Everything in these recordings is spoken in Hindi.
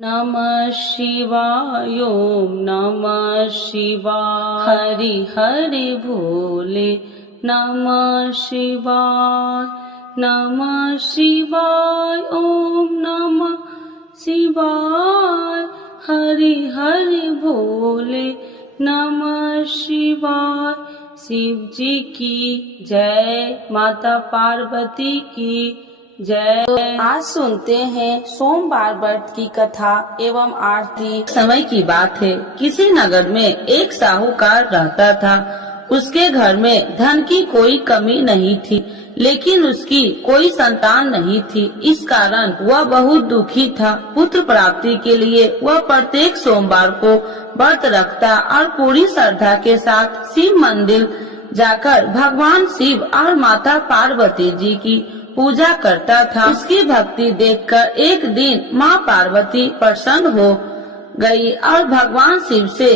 नमः शिवाय ओम नमः शिवाय हरि हरि भोले नमः शिवाय ओम नमः शिवाय हरि हरि भोले नमः शिवाय। शिव जी की जय, माता पार्वती की जय। आज सुनते हैं सोमवार व्रत की कथा एवं आरती। समय की बात है, किसी नगर में एक साहूकार रहता था। उसके घर में धन की कोई कमी नहीं थी, लेकिन उसकी कोई संतान नहीं थी। इस कारण वह बहुत दुखी था। पुत्र प्राप्ति के लिए वह प्रत्येक सोमवार को व्रत रखता और पूरी श्रद्धा के साथ शिव मंदिर जाकर भगवान शिव और माता पार्वती जी की पूजा करता था। उसकी भक्ति देखकर एक दिन माँ पार्वती प्रसन्न हो गई और भगवान शिव से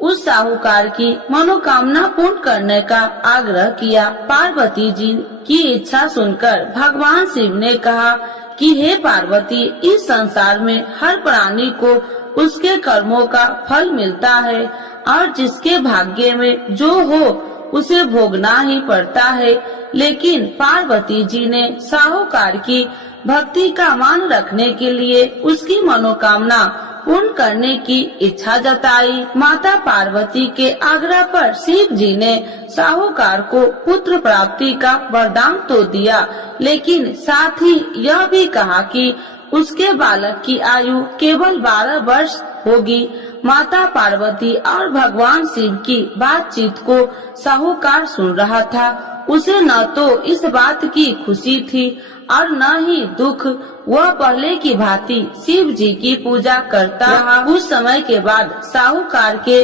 उस साहूकार की मनोकामना पूर्ण करने का आग्रह किया। पार्वती जी की इच्छा सुनकर भगवान शिव ने कहा कि हे पार्वती, इस संसार में हर प्राणी को उसके कर्मों का फल मिलता है और जिसके भाग्य में जो हो उसे भोगना ही पड़ता है। लेकिन पार्वती जी ने साहूकार की भक्ति का मान रखने के लिए उसकी मनोकामना पूर्ण करने की इच्छा जताई। माता पार्वती के आग्रह पर शिव जी ने साहूकार को पुत्र प्राप्ति का वरदान तो दिया, लेकिन साथ ही यह भी कहा कि उसके बालक की आयु केवल 12 वर्ष होगी। माता पार्वती और भगवान शिव की बातचीत को साहूकार सुन रहा था। उसे न तो इस बात की खुशी थी और न ही दुख। वह पहले की भांति शिव जी की पूजा करता रहा। कुछ समय के बाद साहूकार के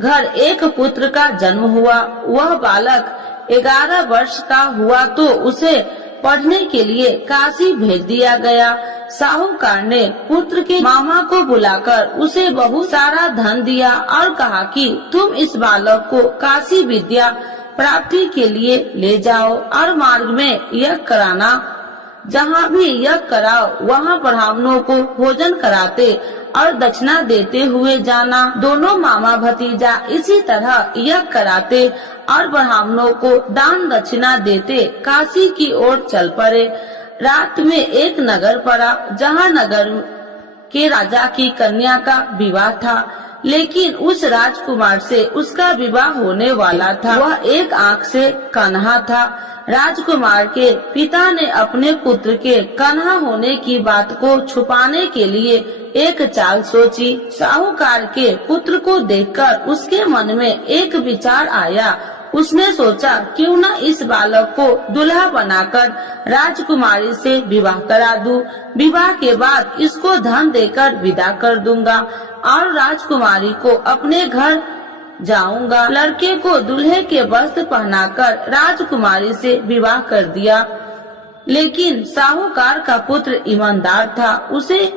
घर एक पुत्र का जन्म हुआ। वह बालक 11 वर्ष का हुआ तो उसे पढ़ने के लिए काशी भेज दिया गया। साहूकार ने पुत्र के मामा को बुलाकर उसे बहुत सारा धन दिया और कहा कि तुम इस बालक को काशी विद्या प्राप्ति के लिए ले जाओ और मार्ग में यज्ञ कराना। जहाँ भी यज्ञ कराओ वहाँ ब्राह्मणों को भोजन कराते और दक्षिणा देते हुए जाना। दोनों मामा भतीजा इसी तरह यज्ञ कराते और ब्राह्मणों को दान दक्षिणा देते काशी की ओर चल पड़े। रात में एक नगर पड़ा, जहाँ नगर के राजा की कन्या का विवाह था, लेकिन उस राजकुमार से उसका विवाह होने वाला था। वह एक आंख से कन्हा था। राजकुमार के पिता ने अपने पुत्र के कन्हा होने की बात को छुपाने के लिए एक चाल सोची। साहूकार के पुत्र को देखकर उसके मन में एक विचार आया। उसने सोचा क्यों न इस बालक को दुल्हा बनाकर राजकुमारी से विवाह करा दूं। विवाह के बाद इसको धन देकर विदा कर दूंगा और राजकुमारी को अपने घर जाऊंगा। लड़के को दूल्हे के वस्त्र पहनाकर राजकुमारी से विवाह कर दिया। लेकिन साहूकार का पुत्र ईमानदार था। उसे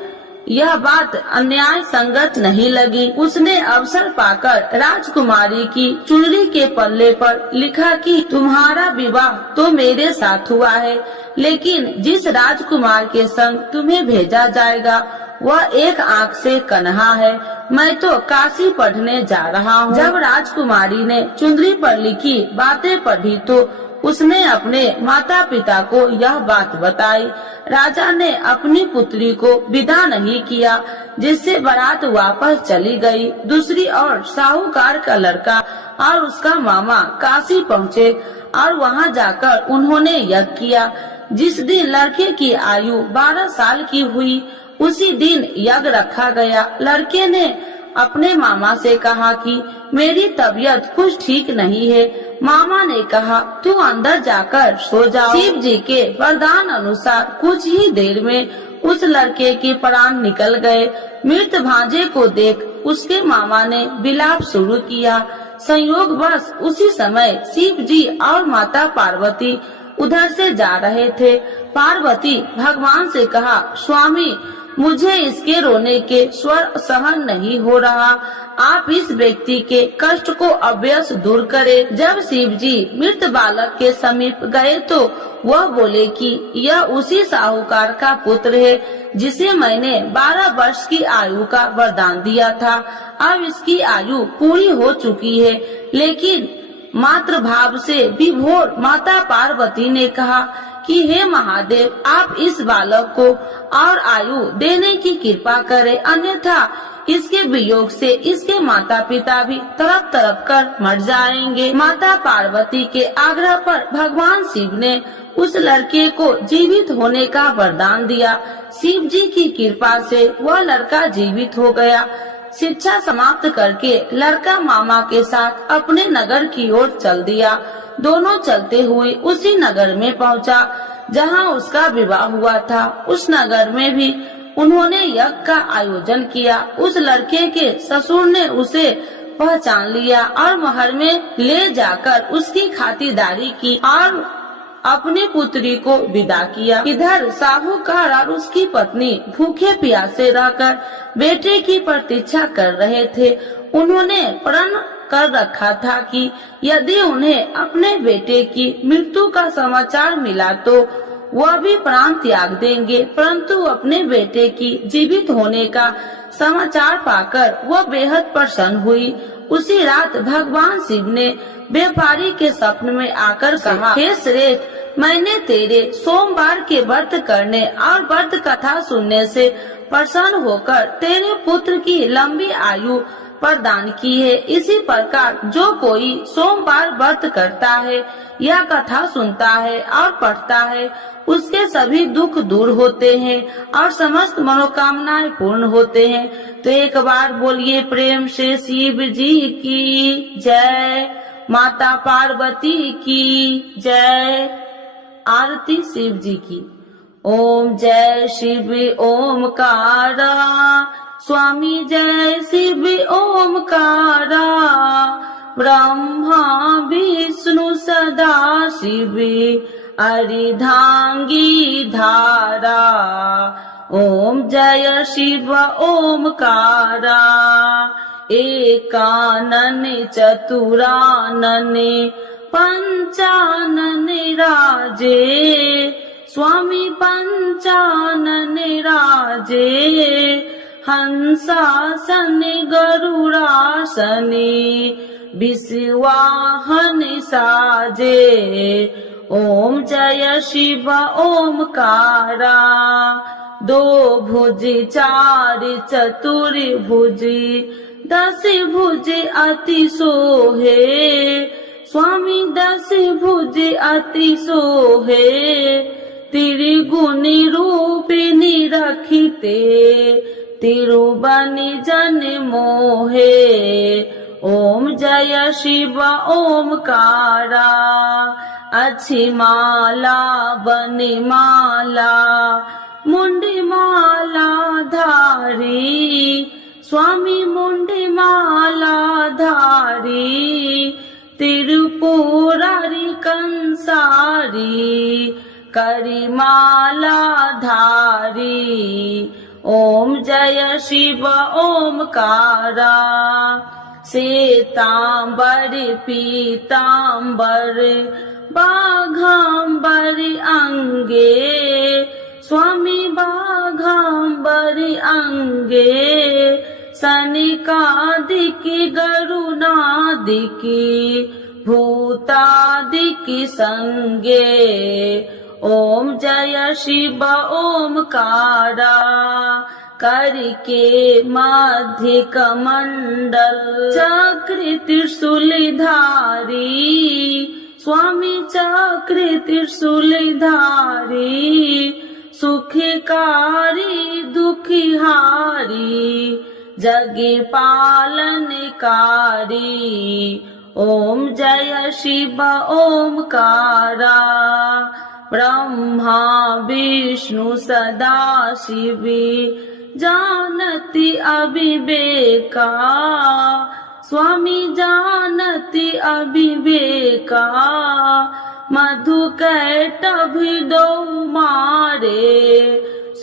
यह बात अन्याय संगत नहीं लगी। उसने अवसर पाकर राजकुमारी की चुनरी के पल्ले पर लिखा कि तुम्हारा विवाह तो मेरे साथ हुआ है, लेकिन जिस राजकुमार के संग तुम्हें भेजा जाएगा वह एक आंख से कन्हा है। मैं तो काशी पढ़ने जा रहा हूँ। जब राजकुमारी ने चुनरी पर लिखी बातें पढ़ी तो उसने अपने माता पिता को यह बात बताई। राजा ने अपनी पुत्री को विदा नहीं किया, जिससे बारात वापस चली गई। दूसरी ओर साहूकार का लड़का और उसका मामा काशी पहुँचे और वहाँ जाकर उन्होंने यज्ञ किया। जिस दिन लड़के की आयु 12 साल की हुई उसी दिन यज्ञ रखा गया। लड़के ने अपने मामा से कहा कि मेरी तबीयत कुछ ठीक नहीं है। मामा ने कहा तू अंदर जाकर सो जाओ। शिव जी के वरदान अनुसार कुछ ही देर में उस लड़के के प्राण निकल गए। मृत भांजे को देख उसके मामा ने विलाप शुरू किया। संयोगवश उसी समय शिव जी और माता पार्वती उधर से जा रहे थे। पार्वती भगवान से कहा स्वामी, मुझे इसके रोने के स्वर सहन नहीं हो रहा। आप इस व्यक्ति के कष्ट को अवश्य दूर करें। जब शिव जी मृत बालक के समीप गए तो वह बोले कि यह उसी साहूकार का पुत्र है जिसे मैंने 12 वर्ष की आयु का वरदान दिया था। अब इसकी आयु पूरी हो चुकी है। लेकिन मातृ भाव से विभोर माता पार्वती ने कहा कि हे महादेव, आप इस बालक को और आयु देने की कृपा करें, अन्यथा इसके वियोग से इसके माता पिता भी तड़प तड़प कर मर जाएंगे। माता पार्वती के आग्रह पर भगवान शिव ने उस लड़के को जीवित होने का वरदान दिया। शिव जी की कृपा से वह लड़का जीवित हो गया। शिक्षा समाप्त करके लड़का मामा के साथ अपने नगर की ओर चल दिया। दोनों चलते हुए उसी नगर में पहुंचा जहां उसका विवाह हुआ था। उस नगर में भी उन्होंने यज्ञ का आयोजन किया। उस लड़के के ससुर ने उसे पहचान लिया और महल में ले जाकर उसकी खातिरदारी की और अपनी पुत्री को विदा किया। इधर साहूकार और उसकी पत्नी भूखे प्यासे रहकर बेटे की प्रतीक्षा कर रहे थे। उन्होंने प्रण कर रखा था कि यदि उन्हें अपने बेटे की मृत्यु का समाचार मिला तो वह भी प्राण त्याग देंगे, परंतु अपने बेटे की जीवित होने का समाचार पाकर वह बेहद प्रसन्न हुई। उसी रात भगवान शिव ने व्यापारी के स्वप्न में आकर कहा, हे श्रेष्ठ, मैंने तेरे सोमवार के व्रत करने और व्रत कथा सुनने से प्रसन्न होकर तेरे पुत्र की लंबी आयु प्रदान की है। इसी प्रकार जो कोई सोमवार व्रत करता है या कथा सुनता है और पढ़ता है, उसके सभी दुख दूर होते हैं और समस्त मनोकामनाएं पूर्ण होते हैं। तो एक बार बोलिए प्रेम से शिव जी की जय, माता पार्वती की जय। आरती शिव जी की। ओम जय शिव ओमकारा, स्वामी जय शिव ओमकारा, ब्रह्मा विष्णु सदा शिव अर्धांगी धारा। ओम जय शिव ओमकारा, एकानन चतुरानन पंचानन राजे, स्वामी पंचानन राजे, हंसासन गरुड़ासन विश्वाहन साजे। ओम जय शिव ओमकारा, दो भुज चार चतुर भुज, 10 भुज अति सोहे, स्वामी 10 भुज अति सोहे, त्रिगुणी रूपिणी रखिते, तिरुबनि जन मोहे। ओम जय शिव ओमकारा, अच्छी माला बनि माला, मुंडी माला धारी, स्वामी मुंडी माला धारी, त्रिपुरारी कंसारी, करी माला धारी। ओम जय शिव ओमकारा, श्वेतांबर पीतांबर बाघांबर अंगे, स्वामी बाघांबर अंगे, सनिकादिक गरुणादिक भूतादिक संगे। ओम जय शिव ओमकारा, करके मध्य कमंडल चक्र त्रिशूलधारी, स्वामी चक्र त्रिशूलधारी, सुखकारी दुखिहारी, जग पालनकारी। ओम जय शिव ओमकारा, ब्रह्मा विष्णु सदा शिव जानति अविवेका, स्वामी जानति अविवेका, मधु कैटभ दो मारे,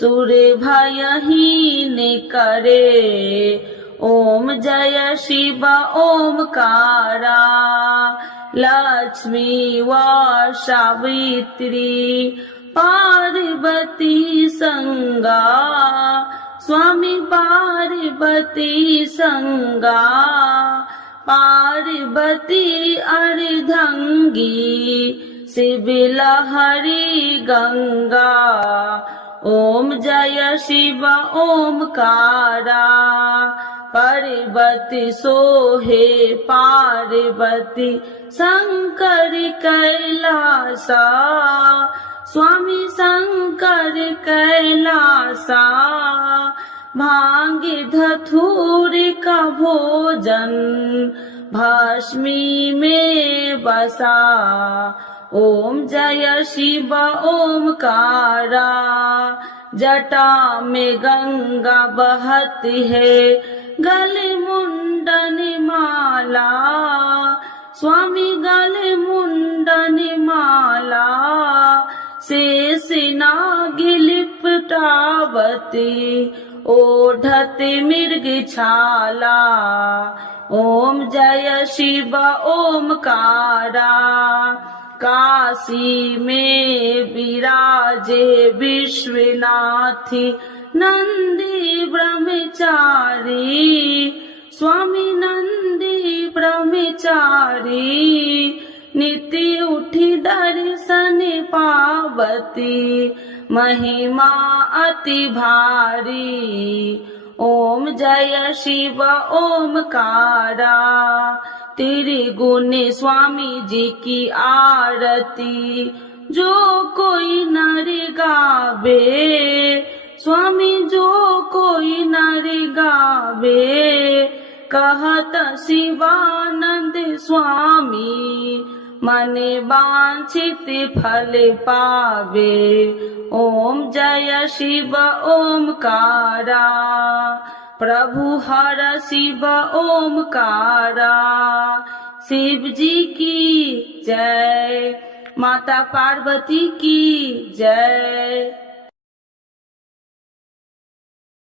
सुर भयहीन करे। ओम जय शिव ओमकारा, लक्ष्मी व सावित्री पार्वती संगा, स्वामी पार्वती संगा, पार्वती अर्धंगी, शिव लहरी गंगा। ओम जय शिव ओमकारा, पार्वती सोहे पार्वती शंकर कैलासा, स्वामी शंकर कैलासा। भांग धतूर का भोजन भस्मी में बसा। ओम जय शिव ओमकारा, जटा में गंगा बहती है, गले मुंडन माला, स्वामी गले मुंडन माला। शेष नाग लिपटावती, ओढ़त मृग छाला। ओम जय शिव ओमकारा, काशी में विराजे विश्वनाथी नंदी ब्रह्मचारी, स्वामी नंदी ब्रह्मचारी। नित्य उठी दर्शन पावती, महिमा अति भारी। ओम जय शिव ओमकारा, तेरे गुण स्वामी जी की आरती जो कोई नर गावे, स्वामी जो कोई नर गावे। कहत शिवानंद स्वामी, मन वांछित फल पावे। ओम जय शिव ओमकारा, प्रभु हर शिव ओमकारा। शिव जी की जय, माता पार्वती की जय।